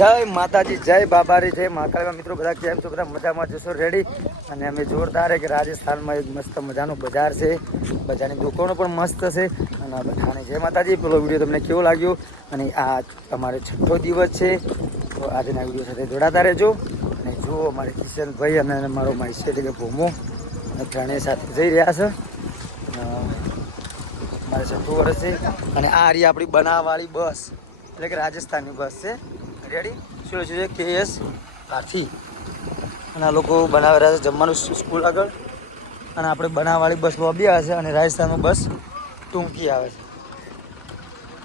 જય માતાજી, જય બાબારી, જય મહાકાળવા મિત્રો બધા કેમ છો? બધા મજામાં જશો રેડી અને અમે જોરદાર એક રાજસ્થાનમાં એક મસ્ત મજાનું બજાર છે. બજારની દુકાનો પણ મસ્ત છે. અને બધાને જય માતાજી. પેલો વીડિયો તમને કેવો લાગ્યો? અને આ અમારે છઠ્ઠો દિવસ છે. તો આજના વીડિયો સાથે જોડાતા રહેજો. અને જુઓ અમારે કિશનભાઈ અને મારો માઈસ એટલે કે ભૂમો અને ત્રણેય સાથે જઈ રહ્યા છે. મારે છઠ્ઠું વર્ષ છે. અને આ રહી આપણી બનાવવાળી બસ. એટલે કે રાજસ્થાનની બસ છે. રેડી? શું છે, કે એસ હાથી અને આ લોકો બનાવી રહ્યા છે જમવાનું સ્કૂલ આગળ. અને આપણે બનાવવાળી બસ બોબી આવે છે અને રાજસ્થાનમાં બસ ટૂંકી આવે છે.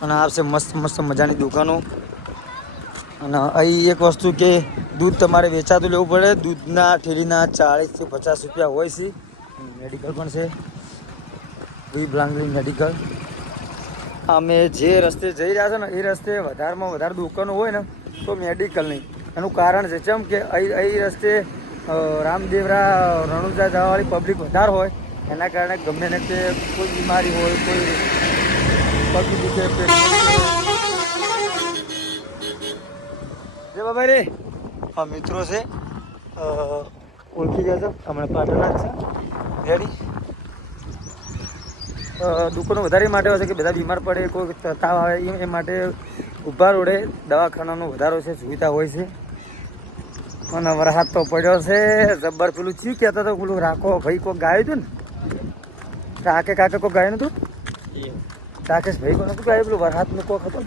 અને આવશે મસ્ત મસ્ત મજાની દુકાનો. અને અહીં એક વસ્તુ કે દૂધ તમારે વેચાતું લેવું પડે. દૂધના ઠેલીના ચાળીસથી પચાસ રૂપિયા હોય છે. મેડિકલ પણ છે. વી બ્લાંગલી મેડિકલ અમે જે રસ્તે જઈ રહ્યા છે ને, એ રસ્તે વધારેમાં વધારે દુકાનો હોય ને, તો મેડિકલ નહીં એનું કારણ છે જેમ કે અહીં રસ્તે રામદેવરા, રણુજા જવાવાળી પબ્લિક વધારે હોય, એના કારણે ગમે ને તે કોઈ બીમારી હોય, કોઈ પગ દુખે જે બાબા રે, આ મિત્રો છે ઓળખી ગયા છો? હમણાં પાટણ છે. રેડી અ, દુકાનો વધારે માટે હોય છે કે બધા બીમાર પડે કોઈ તાવ આવે એ- માટે ઊભા રોડે દવાખાનાનો વધારો છે સુવિધા હોય છે. અને વરસાદ તો પડ્યો છે જબ્બર પેલું ચી કહેતા તો પેલું રાખો ભાઈ કોઈ ગાયું હતું ને? કાકે કાકે કોઈ ગાયું નતું? રાકેશ ભાઈ કોઈ નતું ગાયું પેલું વરસાદનું કોક હતું?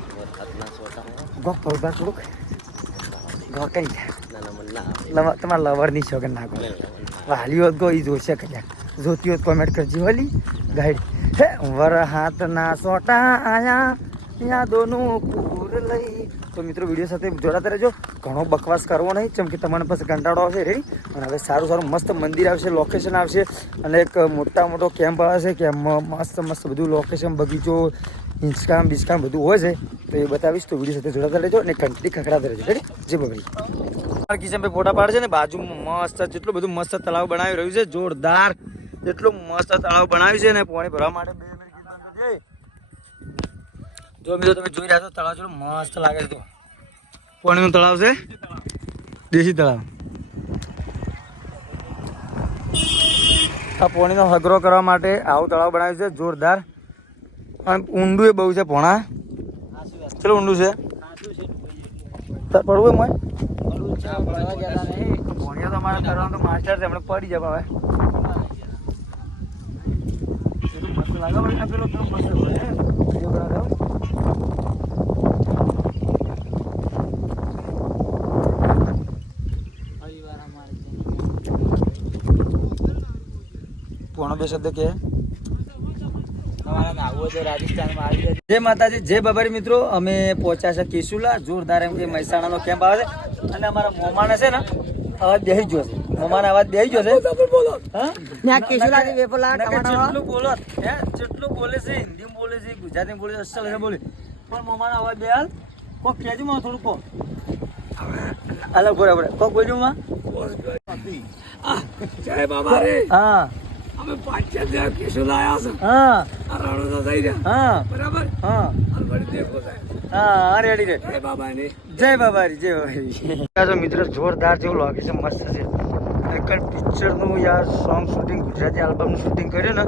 ગોક પગા થોડુંક. ગો કઈ? લવ તમારા લવરની કે નાખો. હોત ગો એ જોશે કદાચ. જોતી હોત કોમેન્ટ કરજી વાલી ગાઈડ. હે ના સોટા આયા. યાદોનું પૂર લઈ. તો મિત્રો, વીડિયો સાથે જોડાતા રહેજો. ઘણો બકવાસ કરવો નહીં. જેમ કે તમારી પાસે કંટાળો આવશે રેડી અને હવે સારું સારું મસ્ત મંદિર આવશે લોકેશન આવશે. અને એક મોટા મોટો કેમ્પ આવશે કેમ્પમાં મસ્ત મસ્ત બધું લોકેશન બગીચો ઇન્સ્ટાગ્રામ બિસ્કામ બધું હોય છે. તો એ બતાવીશ. તો વીડિયો સાથે જોડાતા રહેજો અને ઘંટી ખકડાતા રહેજો. રેડી જે બગડી કિશનભાઈ ફોટા પાડે છે ને, બાજુમાં મસ્ત જેટલું બધું મસ્ત તળાવ બનાવી રહ્યું છે, જોરદાર. એટલું મસ્ત તળાવ બનાવ્યું છે ને પાણી ભરવા માટે બે મિનિટ જો મિત્રો તમે જોઈ રહ્યા છો તળાવ જેટલું મસ્ત લાગે છે તો. પાણીનું તળાવ છે? દેશી તળાવ. આ પાણીનો હગરો કરવા માટે આવું તળાવ બનાવ્યું છે જોરદાર. અને ઊંડું એ બહુ છે પોણા. ચલો ઊંડું છે? પડવું એમ હોય? ભણ્યા તો અમારે કરવાનું તો માસ્ટર છે હમણાં પડી જાય હવે એટલું મસ્ત લાગે ભાઈ આ પેલો બનાવતા હોય. પોણો બે શબ્દ કે જય માતાજી જય બાબારી મિત્રો. અમે પહોંચ્યા છે કેસુલા જોરદાર એમ કે મહેસાણાનો કેમ્પ આવે છે. અને અમારા મોમાને છે ને હવે બેસી ગયો છે. મોમાનો અવાજ બેસી ગયો છે? હા? ત્યાં કેશુલાથી વેપલા ટમાટર જેટલું બોલો હે જેટલું બોલે છે હિન્દી બોલે છે ગુજરાતી બોલે છે અસલ છે બોલે. પણ મોમાનો અવાજ બે કો કોક કહેજો માં થોડું કો હાલો બરાબર કોક બોલજો માં જય બાબા રે હા. અમે પાંચ હજાર કેસો લાયા છે. હા. આ રાણો થઈ રહ્યા હા. બરાબર? હા. હા રેડી રે જય બાબા ને જય બાબા જય બાબા મિત્ર જોરદાર જેવું લાગે છે મસ્ત છે. ખરેખર પિક્ચરનું યાર સોંગ શૂટિંગ ગુજરાતી આલ્બમનું શૂટિંગ કર્યું ને,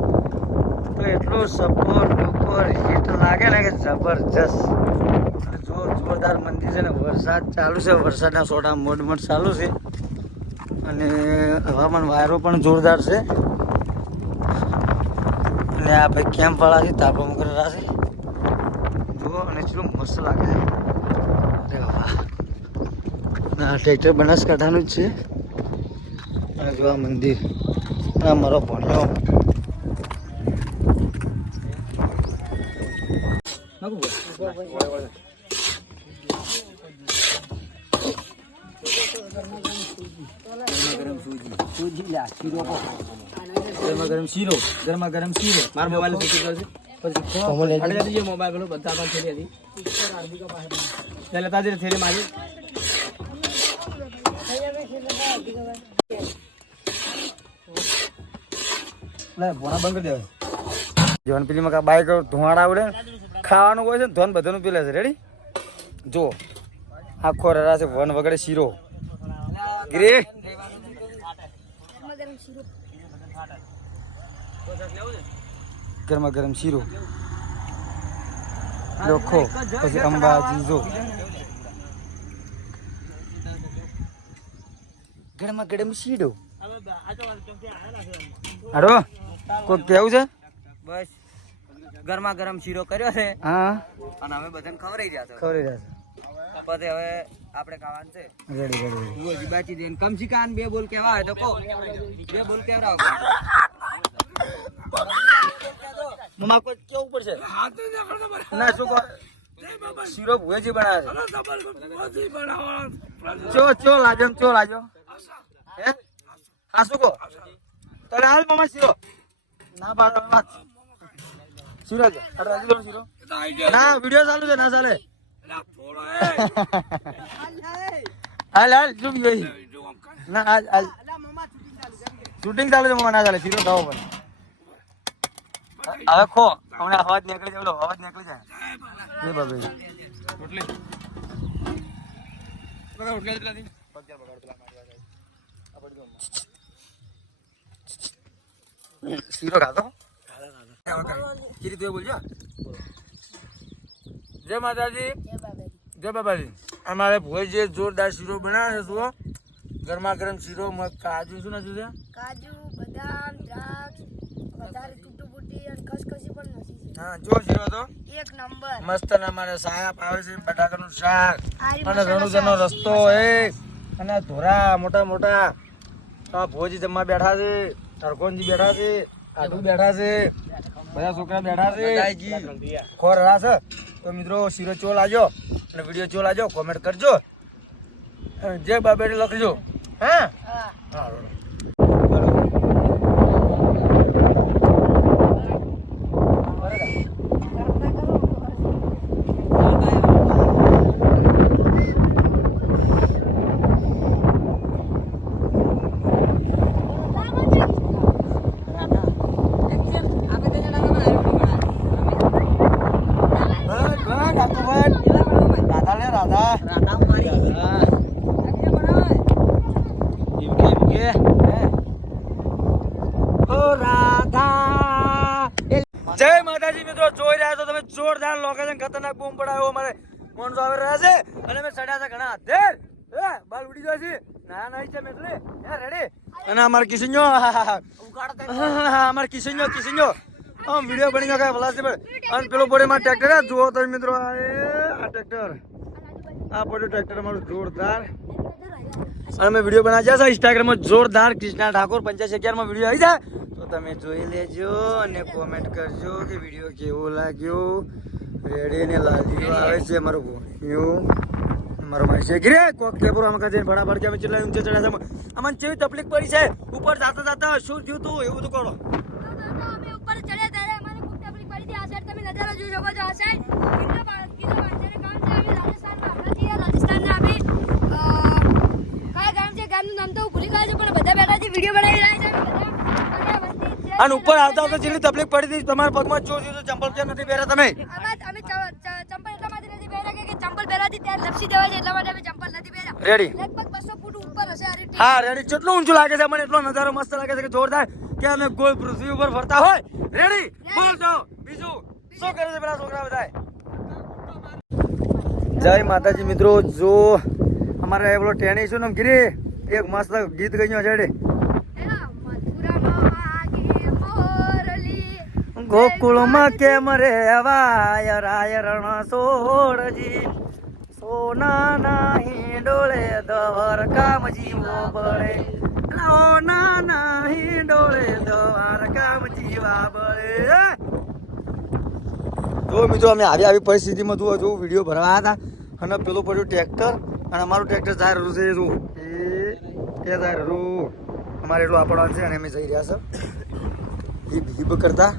તો એટલું સપોર્ટ ઉપર હિટ લાગે ને કે જબરજસ્ત. જોર જોરદાર મંદિર છે ને, વરસાદ ચાલુ છે, વરસાદના સોટા મોડ મોડ ચાલુ છે. અને હવામાન વાયરો પણ જોરદાર છે. અને આ ભાઈ કેમ્પ વાળા છે, તાપા મુકરેલા છે. જુઓ અને એટલું મસ્ત લાગે છે. અરે વાહ. આ ટ્રેક્ટર બનાસકાંઠાનું જ છે. અને જો મંદિર. આ મારો ભણ્યો ગરમા ગરમ શીરો ગરમા ગરમ શીરો મારો મોબાઈલ પછી મોબાઈલ બધા પણ થેલી હતી ચાલ લેતા જઈએ થેલી મારી લે ભોણા બંધ જોન પેલી માં બાઈક ધુવાડા આવડે? ખાવાનું હોય છે ને, ધોન બધાનું પીલે છે. રેડી જો આખો રરા છે, વન વગડે શીરો. ગીરી ગરમા ગરમ શીરો. લોખો, પછી અંબાજી જો ગરમા ગરમ શીરો. હારો કોઈ કેવું છે? બસ. ગરમા ગરમ શીરો કર્યો છે. હા. અને અમે બધાને ખવરાઈ રહ્યા ખવરાઈ રહ્યા પછી હવે આપણે ખાવાનું છે. Ready ready ready. જુઓ જીબાચી દે કમ શીખાન બે બોલ કેવા હોય તો કો બે બોલ કેવડાવો. મમા કોઈ કેવું પડશે? ના શું કહો? શીરો ભુએજી બનાવે છે. ચો ચો લાજો ચો લાજો હે? હા શું કહો? તારે હાલ મામા શીરો. ના પાડો વાત. શીરો છે. અરે રાજુ લો શીરો? ના વિડિયો ચાલુ છે ના ચાલે. હાલ હાલ ચૂપ ગઈ ના આજ હાલ. શૂટિંગ ચાલુ છે મમા ના ચાલે. શીરો ખાવો પણ હવે ખો. હમણાં અવાજ નીકળી જાય અવાજ નીકળી જાય. એ બાબે શીરો ખાતો કીરી તું બોલજો. જય માતાજી. જય બાબાજી. અમારે ભોજ જે જોરદાર શીરો બનાવે છે જુઓ. ગરમા ગરમ શીરો કાજુ શું નાખ્યું છે? કાજુ બદામ દ્રાક્ષ વધારે તૂટુબૂટી અને ખસખસી પણ નથી હા જો શીરો તો. એક નંબર. મસ્ત અમારે સાયા પાવે છે બટાકાનું શાક. અને રણુજાનો રસ્તો એ. અને ધોરા મોટા મોટા આ ભોજી જમવા બેઠા છે. તરકોનજી બેઠા છે આડુ બેઠા છે બધા છોકરા બેઠા છે. ખોર રહ્યા છે. તો મિત્રો શીરો ચો લાજો અને વીડિયો ચો લાજો કોમેન્ટ કરજો. અને જય બાબેટ લખજો. હા? હા હા રાધા લે રાધા જય માતાજી મિત્રો જોઈ રહ્યા છો તમે લોકેશન ખતરનાક બૂમ પડાયો અમારે. માણસો આવી રહ્યા છે અને મેં ચડ્યા છે ઘણા ધેર. બાલ ઉડી જાય છે. ના ના છે મેટલે હે રેડી અને અમાર કિશન્યો અમાર કિશન્યો કિશન્યો આમ વિડિયો બની ગયો ભલા છે અને પેલો બોડે માં ટ્રેક્ટર જુઓ તો મિત્રો આ આ ટ્રેક્ટર આ બોડે ટ્રેક્ટર અમારું જોરદાર. અને અમે વીડિયો બનાવ્યા છે ઇન્સ્ટાગ્રામમાં જોરદાર કૃષ્ણા ઠાકોર પંચાયત અગિયારમાં વીડિયો આવી જાય. તો તમે જોઈ લેજો અને કોમેન્ટ કરજો કે વીડિયો કેવો લાગ્યો. રેડી ને આવે છે અમારું ભોણિયું મારો ભાઈ છે. ગીરે કોક કેબરો આમાં ભડા કે ચેટલા ચડ્યા છે. અમને જેવી તકલીફ પડી છે? ઉપર જાતા જાતા શું થયું તું? એવું બધું કરો ગામનું નામ તો ભૂલી ગયો છે, પણ બધા બેઠા છે વીડિયો બનાવી રહ્યા છે. અને છે. ઉપર આવતા આવતા જેટલી તકલીફ પડી હતી તમારા પગમાં ચો થયું ચંપલ કેમ નથી પહેર્યા તમે. અમે ચંપલ એટલા માટે નથી પહેર્યા કે- ચંપલ પહેરાતી ત્યાં લપસી દેવાય છે એટલા માટે અમે ચંપલ નથી પહેર્યા. રેડી લગભગ બસો ફૂટ ઉપર હશે. હા રેડી જેટલું ઊંચું લાગે છે મને એટલો નજારો મસ્ત લાગે છે કે જોરદાર કે અમે ગોળ પૃથ્વી ઉપર ફરતા હોય. રેડી બોલ દો બીજું? શું કરે છે પેલા છોકરા બધા જય માતાજી મિત્રો. જો અમારે પેલો ટેણી શું ને ગીરી એક મસ્ત ગીત ગયો છે રેડી એના મથુરામાં વાગી મોરલી. ગોકુળમાં કેમ રે વાય? રાય રણ સોળજી. સોના નાહી ડોળે દવર કામ જીવો બળે. સોના નાહી ડોળે દવર કામ જીવા બળે. જો મિત્રો, અમે આવી આવી પરિસ્થિતિમાં જુઓ જો વીડિયો ભરવા હતા. અને પેલું પડ્યું ટ્રેક્ટર. અને અમારું ટ્રેક્ટર રહ્યું છે જો એ જાય રહ્યું અમારે એટલું આપડવાનું છે અને અમે જઈ રહ્યા છે. હિબ હિબ કરતા.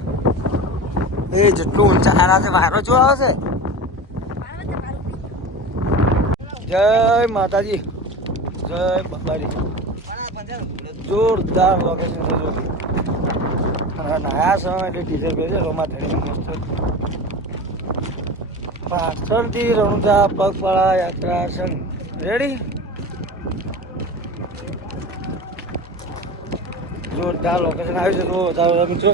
એ જેટલું ઊંચા હારા છે, વાયરો જો આવે છે જય માતાજી. જય બાબાજી. જોરદાર લોકેશન છે જો નાયા છે, એટલે ટીચર છે રોમા ધણી મસ્ત. પાછળથી રણુજા પગપાળા યાત્રા સંઘ રેડી જોરદાર લોકેશન આવ્યું છે, તો બતાવો મિત્રો